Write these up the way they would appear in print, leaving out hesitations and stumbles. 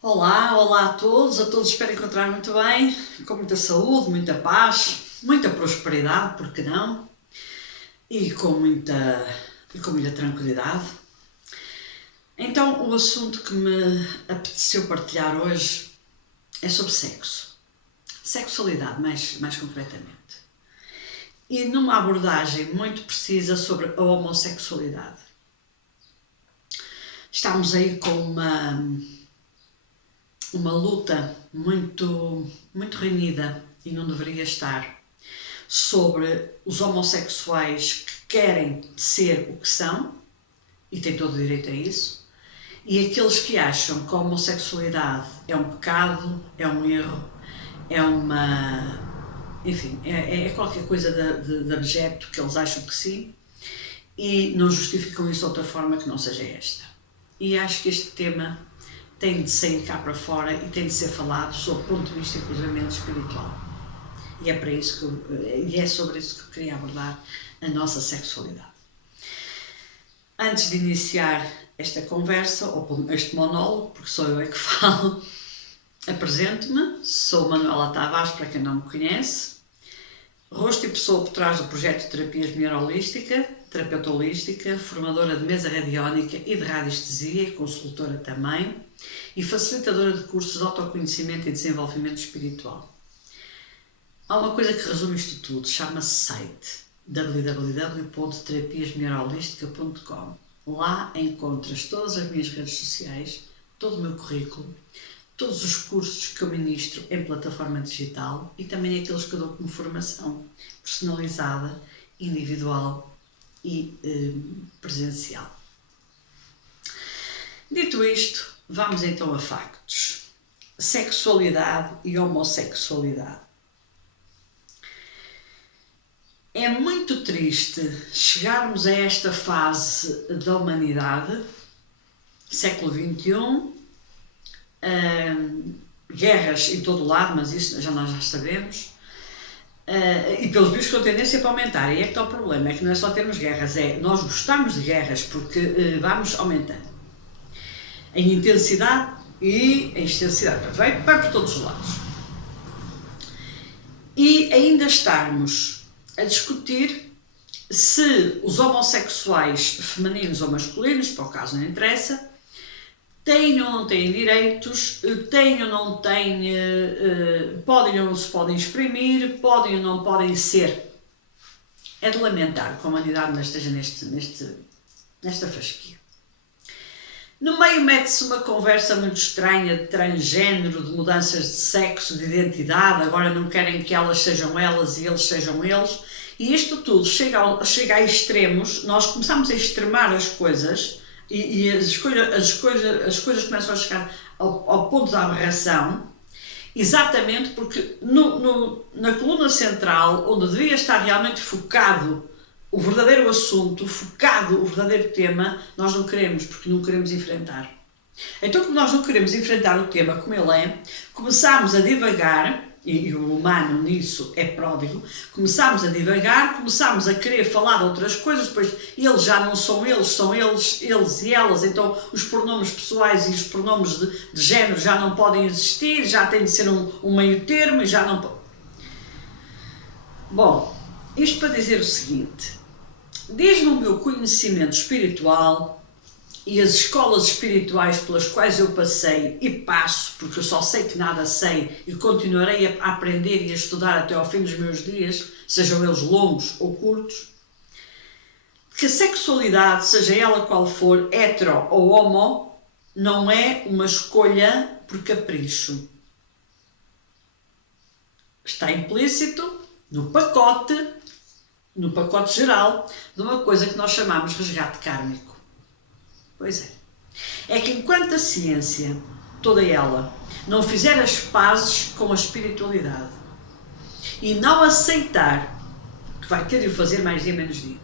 Olá, olá a todos espero encontrar muito bem, com muita saúde, muita paz, muita prosperidade, porque não? E com muita tranquilidade. Então, o assunto que me apeteceu partilhar hoje é sobre sexo. Sexualidade, mais concretamente. E numa abordagem muito precisa sobre a homossexualidade. Estamos aí com uma luta muito renhida, e não deveria estar, sobre os homossexuais que querem ser o que são, e têm todo o direito a isso, e aqueles que acham que a homossexualidade é um pecado, é um erro, é uma. Enfim, é qualquer coisa de abjecto que eles acham que sim, e não justificam isso de outra forma que não seja esta. E acho que este tema tem de sair cá para fora e tem de ser falado sob o ponto de vista inclusivamente espiritual. E é sobre isso que eu queria abordar a nossa sexualidade. Antes de iniciar esta conversa, ou este monólogo, porque sou eu que falo, apresento-me, sou Manuela Tavares, para quem não me conhece, rosto e pessoa por trás do projeto de terapias Mulher Holística, terapeuta holística, formadora de mesa radiónica e de radiestesia, e consultora também, e facilitadora de cursos de autoconhecimento e desenvolvimento espiritual. Há uma coisa que resume isto tudo, chama-se site www.terapiasmulherholística.com. Lá encontras todas as minhas redes sociais, todo o meu currículo, todos os cursos que eu ministro em plataforma digital e também aqueles que eu dou como formação personalizada, individual e presencial. Dito isto, vamos então a factos. Sexualidade e homossexualidade. É muito triste chegarmos a esta fase da humanidade, século XXI, guerras em todo o lado, mas isso nós já sabemos, e pelos vistos com tendência para aumentar. E é que está o problema, é que não é só termos guerras, é nós gostamos de guerras, porque vamos aumentando em intensidade e em extensidade, vai por todos os lados. E ainda estarmos a discutir se os homossexuais femininos ou masculinos, para o caso não interessa, têm ou não têm direitos, têm ou não têm, podem ou não se podem exprimir, podem ou não podem ser. É de lamentar que a humanidade não esteja nesta fasquia. No meio mete-se uma conversa muito estranha de transgênero, de mudanças de sexo, de identidade, agora não querem que elas sejam elas e eles sejam eles, e isto tudo chega a extremos, nós começamos a extremar as coisas, e as coisas começam a chegar ao ponto da aberração, exatamente porque na coluna central, onde devia estar realmente focado o verdadeiro assunto, focado o verdadeiro tema, nós não queremos, porque não queremos enfrentar. Então, como nós não queremos enfrentar o tema como ele é, começamos a divagar, e o humano nisso é pródigo, começamos a divagar, começamos a querer falar de outras coisas, depois eles já não são eles e elas, então os pronomes pessoais e os pronomes de género já não podem existir, já tem de ser um meio termo, e já não... Bom, isto para dizer o seguinte: desde o meu conhecimento espiritual e as escolas espirituais pelas quais eu passei e passo, porque eu só sei que nada sei e continuarei a aprender e a estudar até ao fim dos meus dias, sejam eles longos ou curtos, que a sexualidade, seja ela qual for, hetero ou homo, não é uma escolha por capricho. Está implícito no pacote geral de uma coisa que nós chamamos resgate kármico. Pois é. É que enquanto a ciência, toda ela, não fizer as pazes com a espiritualidade e não aceitar, que vai ter de o fazer mais dia menos dia,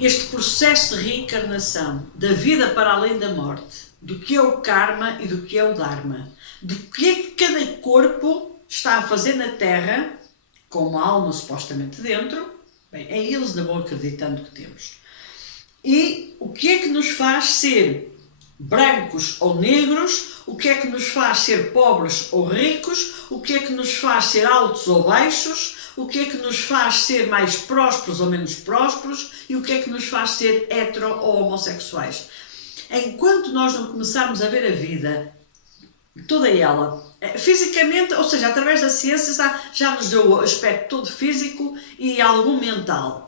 este processo de reencarnação, da vida para além da morte, do que é o karma e do que é o dharma, do que é que cada corpo está a fazer na Terra, com uma alma supostamente dentro, bem, é eles não vão acreditando que temos. E o que é que nos faz ser brancos ou negros, o que é que nos faz ser pobres ou ricos, o que é que nos faz ser altos ou baixos, o que é que nos faz ser mais prósperos ou menos prósperos e o que é que nos faz ser hetero ou homossexuais. Enquanto nós não começarmos a ver a vida, toda ela, fisicamente, ou seja, através da ciência já nos deu o aspecto todo físico e algum mental.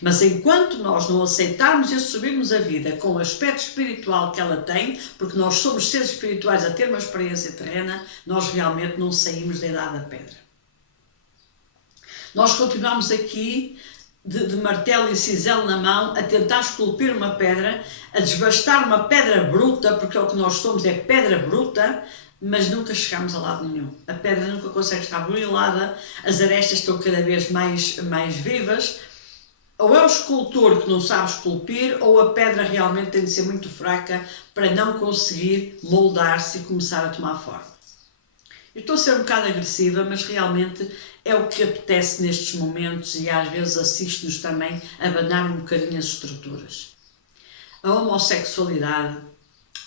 Mas enquanto nós não aceitarmos e assumirmos a vida com o aspecto espiritual que ela tem, porque nós somos seres espirituais a ter uma experiência terrena, nós realmente não saímos da idade da pedra. Nós continuamos aqui de martelo e ciselo na mão a tentar esculpir uma pedra, a desbastar uma pedra bruta, porque é o que nós somos, é pedra bruta, mas nunca chegamos a lado nenhum. A pedra nunca consegue estar burilada, as arestas estão cada vez mais vivas. Ou é o escultor que não sabe esculpir, ou a pedra realmente tem de ser muito fraca para não conseguir moldar-se e começar a tomar forma. Eu estou a ser um bocado agressiva, mas realmente é o que apetece nestes momentos e às vezes assisto-nos também a abanar um bocadinho as estruturas. A homossexualidade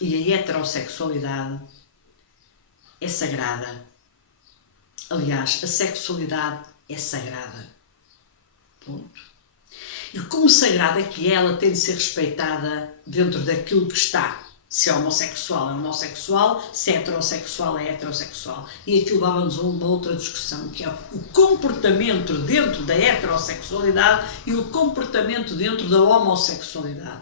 e a heterossexualidade é sagrada. Aliás, a sexualidade é sagrada. Ponto. E como sagrada que ela tem de ser respeitada dentro daquilo que está. Se é homossexual, se é heterossexual. E aquilo leva-nos a uma outra discussão, que é o comportamento dentro da heterossexualidade e o comportamento dentro da homossexualidade.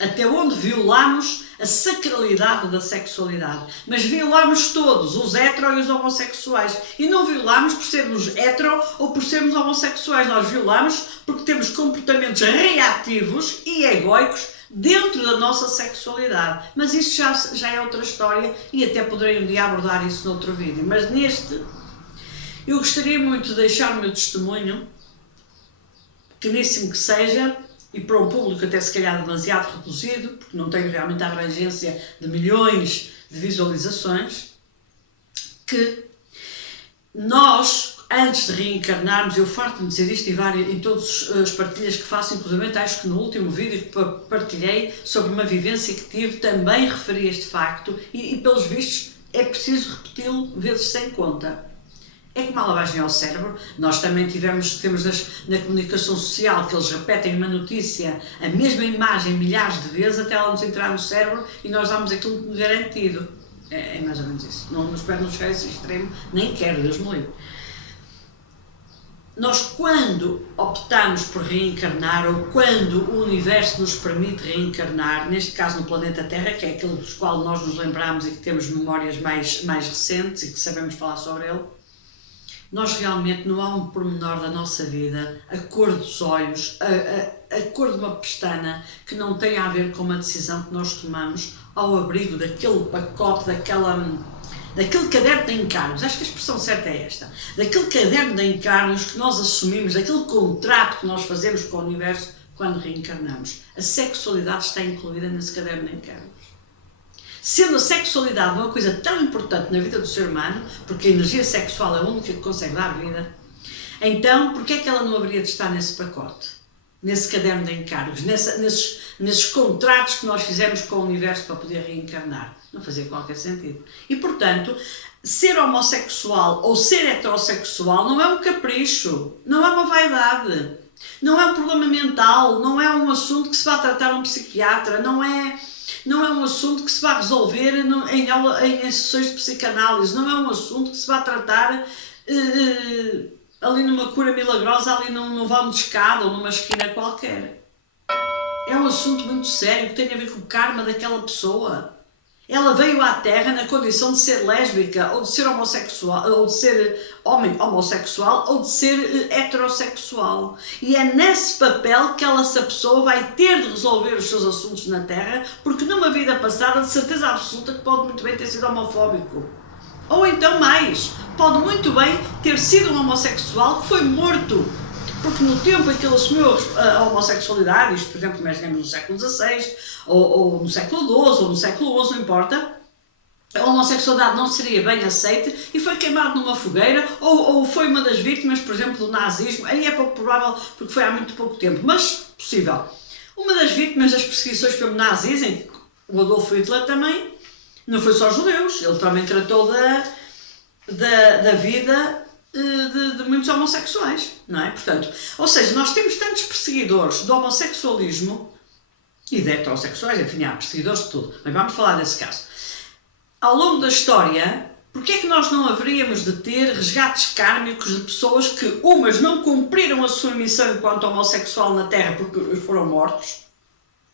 Até onde violamos a sacralidade da sexualidade. Mas violamos todos, os hetero e os homossexuais. E não violamos por sermos hetero ou por sermos homossexuais. Nós violamos porque temos comportamentos reativos e egóicos dentro da nossa sexualidade. Mas isso já é outra história e até poderei um dia abordar isso noutro vídeo. Mas neste, eu gostaria muito de deixar o meu testemunho, pequeníssimo que seja, e para um público até se calhar demasiado reduzido, porque não tenho realmente a abrangência de milhões de visualizações, que nós, antes de reencarnarmos, eu farto-me dizer isto em todas as partilhas que faço, inclusive acho que no último vídeo que partilhei sobre uma vivência que tive, também referi este facto e pelos vistos é preciso repeti-lo vezes sem conta. É como a lavagem ao cérebro. Nós também temos na comunicação social que eles repetem uma notícia, a mesma imagem milhares de vezes até ela nos entrar no cérebro e nós damos aquilo como garantido. É mais ou menos isso. Não espero não chegar a esse extremo, nem quero, Deus me livre. Nós, quando optamos por reencarnar ou quando o universo nos permite reencarnar, neste caso no planeta Terra, que é aquele dos qual nós nos lembramos e que temos memórias mais recentes e que sabemos falar sobre ele, nós realmente não há um pormenor da nossa vida, a cor dos olhos, a cor de uma pestana, que não tenha a ver com uma decisão que nós tomamos ao abrigo daquele pacote, daquele caderno de encargos. Acho que a expressão certa é esta. Daquele caderno de encargos que nós assumimos, daquele contrato que nós fazemos com o universo quando reencarnamos. A sexualidade está incluída nesse caderno de encargos. Sendo a sexualidade uma coisa tão importante na vida do ser humano, porque a energia sexual é a única que consegue dar vida, então, porquê é que ela não haveria de estar nesse pacote? Nesse caderno de encargos, nesses contratos que nós fizemos com o universo para poder reencarnar? Não fazia qualquer sentido. E, portanto, ser homossexual ou ser heterossexual não é um capricho, não é uma vaidade, não é um problema mental, não é um assunto que se vai tratar um psiquiatra, não é um assunto que se vai resolver em sessões de psicanálise, não é um assunto que se vai tratar ali numa cura milagrosa, ali num vão de escada ou numa esquina qualquer. É um assunto muito sério que tem a ver com o karma daquela pessoa. Ela veio à Terra na condição de ser lésbica, ou de ser homossexual, ou de ser homem homossexual, ou de ser heterossexual. E é nesse papel que essa pessoa vai ter de resolver os seus assuntos na Terra, porque numa vida passada, de certeza absoluta, que pode muito bem ter sido homofóbico. Ou então mais, pode muito bem ter sido um homossexual que foi morto. Porque no tempo em que ele assumiu a homossexualidade, isto por exemplo, imaginemos no século XVI, ou no século XII, ou no século XI, não importa, a homossexualidade não seria bem aceita e foi queimado numa fogueira, ou foi uma das vítimas, por exemplo, do nazismo. Aí é pouco provável, porque foi há muito pouco tempo, mas possível. Uma das vítimas das perseguições pelo nazismo, O Adolf Hitler também não foi só judeus, ele também tratou da vida de muitos homossexuais, não é? Portanto, ou seja, nós temos tantos perseguidores do homossexualismo e de heterossexuais, enfim, há perseguidores de tudo, mas vamos falar desse caso. Ao longo da história, porque é que nós não haveríamos de ter resgates kármicos de pessoas que umas não cumpriram a sua missão enquanto homossexual na Terra porque foram mortos,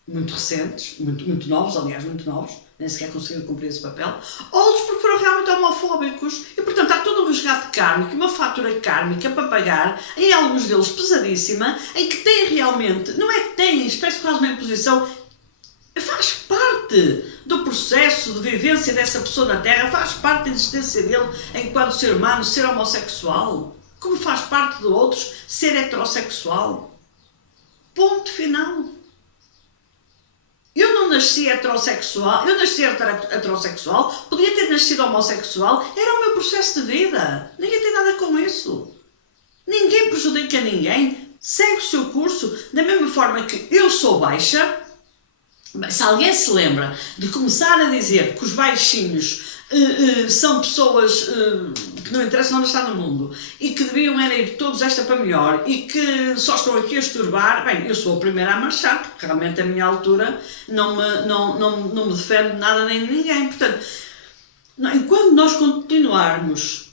muito recentes, muito novos, aliás, muito novos, nem sequer conseguiram cumprir esse papel, outros porque foram realmente homofóbicos. E, portanto, há todo um resgate kármico, uma fatura kármica para pagar, em alguns deles pesadíssima, em que tem realmente, não é que tem, espécie quase uma imposição, faz parte do processo de vivência dessa pessoa na Terra, faz parte da existência dele enquanto ser humano, ser homossexual, como faz parte de outros ser heterossexual. Ponto final. Eu não nasci heterossexual, eu nasci heterossexual, podia ter nascido homossexual, era o meu processo de vida. Ninguém tem nada com isso. Ninguém prejudica ninguém, segue o seu curso, da mesma forma que eu sou baixa. Se alguém se lembra de começar a dizer que os baixinhos são pessoas que não interessam onde está no mundo e que deviam era ir todos esta para melhor e que só estão aqui a esturbar, bem, eu sou a primeira a marchar, porque realmente a minha altura não me defende nada nem ninguém. Portanto, enquanto nós continuarmos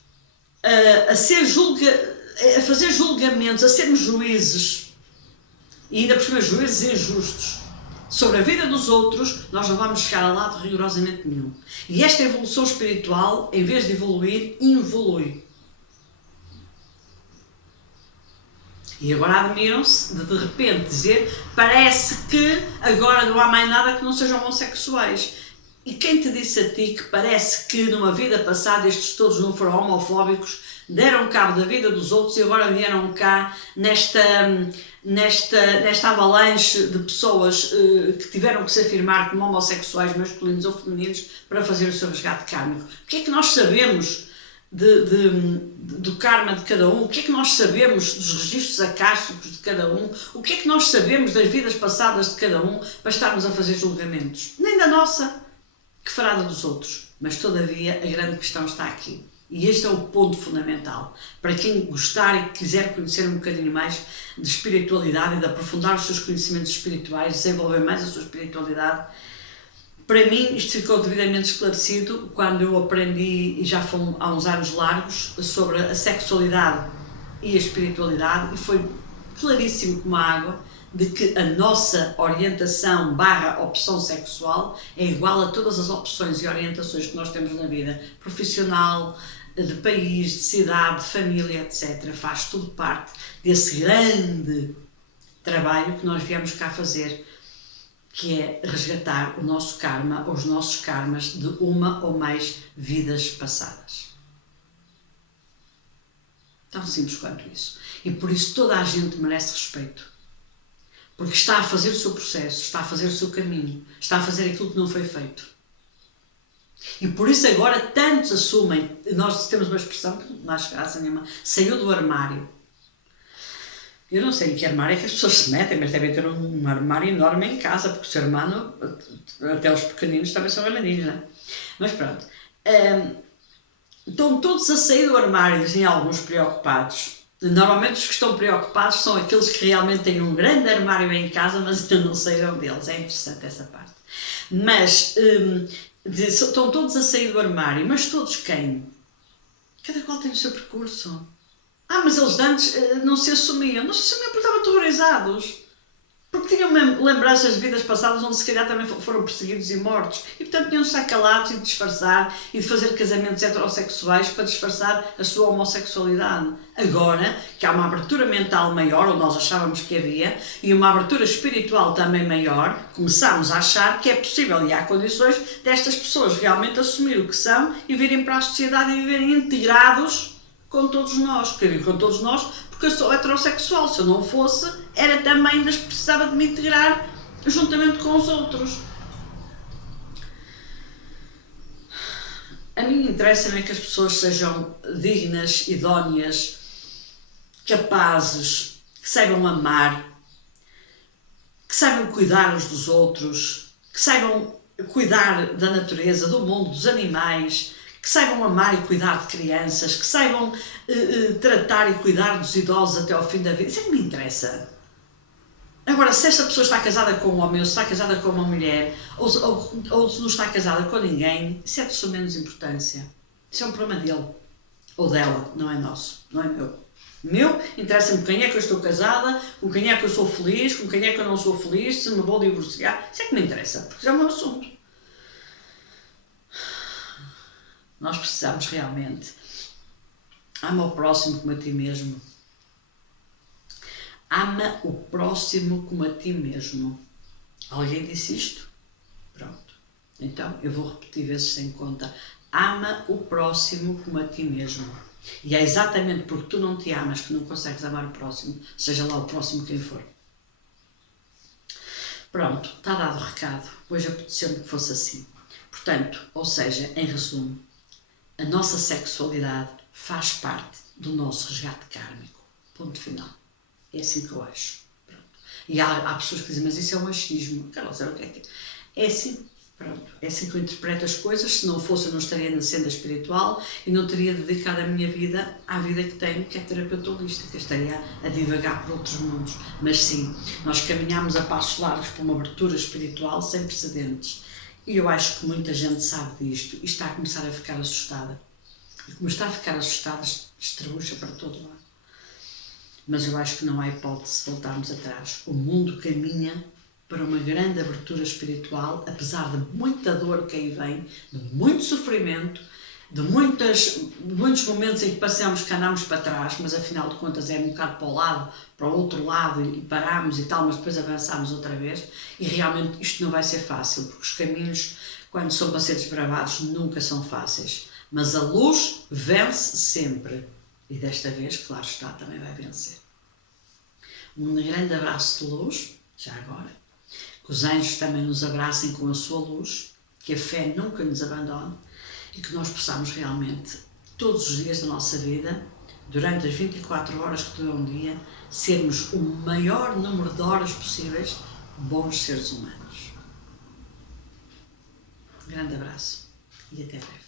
a fazer julgamentos, a sermos juízes, e ainda por cima juízes injustos, sobre a vida dos outros, nós não vamos chegar a lado rigorosamente nenhum. E esta evolução espiritual, em vez de evoluir, involui. E agora admiram-se de repente dizer, parece que agora não há mais nada que não sejam homossexuais. E quem te disse a ti que parece que numa vida passada estes todos não foram homofóbicos, deram cabo da vida dos outros e agora vieram cá nesta avalanche de pessoas que tiveram que se afirmar como homossexuais masculinos ou femininos para fazer o seu resgate kármico? O que é que nós sabemos do karma de cada um? O que é que nós sabemos dos registros akáshicos de cada um? O que é que nós sabemos das vidas passadas de cada um para estarmos a fazer julgamentos? Nem da nossa, que fará da dos outros. Mas todavia a grande questão está aqui. E este é o ponto fundamental. Para quem gostar e quiser conhecer um bocadinho mais de espiritualidade e de aprofundar os seus conhecimentos espirituais, desenvolver mais a sua espiritualidade, para mim isto ficou devidamente esclarecido quando eu aprendi, e já foram há uns anos largos, sobre a sexualidade e a espiritualidade, e foi claríssimo como a água de que a nossa orientação / opção sexual é igual a todas as opções e orientações que nós temos na vida profissional, de país, de cidade, de família, etc. Faz tudo parte desse grande trabalho que nós viemos cá fazer, que é resgatar o nosso karma, ou os nossos karmas de uma ou mais vidas passadas. Tão simples quanto isso. E por isso toda a gente merece respeito. Porque está a fazer o seu processo, está a fazer o seu caminho, está a fazer aquilo que não foi feito. E por isso agora tantos assumem, nós temos uma expressão que não acho graça nenhuma, saiu do armário. Eu não sei em que armário é que as pessoas se metem, mas devem ter um armário enorme em casa, porque o ser humano, até os pequeninos, também são grandinhos, não é? Mas pronto. Estão todos a sair do armário, dizem alguns preocupados. Normalmente os que estão preocupados são aqueles que realmente têm um grande armário em casa, mas ainda não saíram deles. É interessante essa parte. Mas estão todos a sair do armário, mas todos quem? Cada qual tem o seu percurso. Mas eles antes não se assumiam. Não se assumiam porque estavam aterrorizados. Porque tinham lembranças de vidas passadas onde se calhar também foram perseguidos e mortos. E portanto tinham de estar calados e de disfarçar e de fazer casamentos heterossexuais para disfarçar a sua homossexualidade. Agora que há uma abertura mental maior, ou nós achávamos que havia, e uma abertura espiritual também maior, começámos a achar que é possível e há condições destas pessoas realmente assumir o que são e virem para a sociedade e viverem integrados com todos nós. Porque eu digo com todos nós porque eu sou heterossexual. Se eu não fosse, era também das que precisava de me integrar juntamente com os outros. A mim interessa-me que as pessoas sejam dignas, idóneas, capazes, que saibam amar, que saibam cuidar uns dos outros, que saibam cuidar da natureza, do mundo, dos animais, que saibam amar e cuidar de crianças, que saibam tratar e cuidar dos idosos até ao fim da vida. Isso é que me interessa. Agora, se esta pessoa está casada com um homem, ou se está casada com uma mulher, ou se não está casada com ninguém, isso é de sua menos importância. Isso é um problema dele. Ou dela, não é nosso, não é meu. Meu, interessa-me com quem é que eu estou casada, com quem é que eu sou feliz, com quem é que eu não sou feliz, se me vou divorciar. Isso é que me interessa, porque isso é o meu assunto. Nós precisamos realmente. Ama o próximo como a ti mesmo. Ama o próximo como a ti mesmo. Alguém disse isto? Pronto. Então, eu vou repetir vezes sem conta. Ama o próximo como a ti mesmo. E é exatamente porque tu não te amas que não consegues amar o próximo, seja lá o próximo quem for. Pronto, está dado o recado. Hoje apeteceu-me que fosse assim. Portanto, ou seja, em resumo, a nossa sexualidade faz parte do nosso resgate kármico. Ponto final. É assim que eu acho. Pronto. E há pessoas que dizem, mas isso é um achismo. Quero dizer, o que é que é? É assim. Pronto. É assim que eu interpreto as coisas. Se não fosse, eu não estaria na senda espiritual e não teria dedicado a minha vida à vida que tenho, que é terapeuta holística. Estaria a divagar por outros mundos. Mas sim, nós caminhamos a passos largos para uma abertura espiritual sem precedentes. E eu acho que muita gente sabe disto e está a começar a ficar assustada. E como está a ficar assustada, estrebucha para todo lado. Mas eu acho que não há hipótese de voltarmos atrás. O mundo caminha para uma grande abertura espiritual, apesar de muita dor que aí vem, de muito sofrimento, de muitos momentos em que passamos, que andamos para trás, mas afinal de contas é um bocado para o lado, para o outro lado, e paramos e tal, mas depois avançamos outra vez. E realmente isto não vai ser fácil, porque os caminhos, quando são para ser desbravados, nunca são fáceis. Mas a luz vence sempre. E desta vez, claro está, também vai vencer. Um grande abraço de luz, já agora. Que os anjos também nos abracem com a sua luz, que a fé nunca nos abandone e que nós possamos realmente, todos os dias da nossa vida, durante as 24 horas que dura um dia, sermos o maior número de horas possíveis bons seres humanos. Grande abraço e até breve.